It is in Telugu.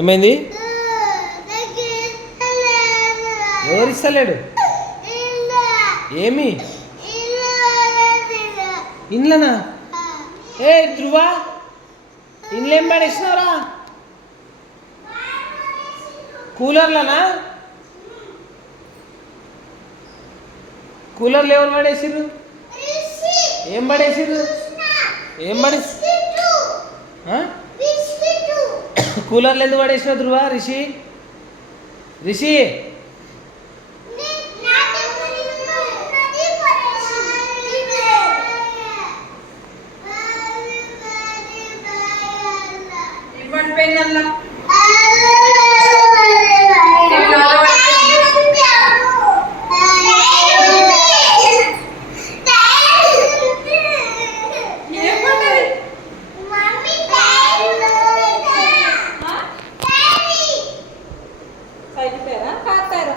ఏమైంది? ఎవరు ఇస్తలేడు? ఏమి ఇండ్లనా? ఏ ధ్రువ, ఇండ్లు ఏం పడేసినావురా? కూలర్లనా? కూలర్లు ఎవరు పడేసిర్రు? ఏం పడేసిర్రు? ఏం పడేసి కూలర్లు ఎందుకు పడేసినావు ధ్రువ? Rishi Rishi Sai de pera, cara, pera.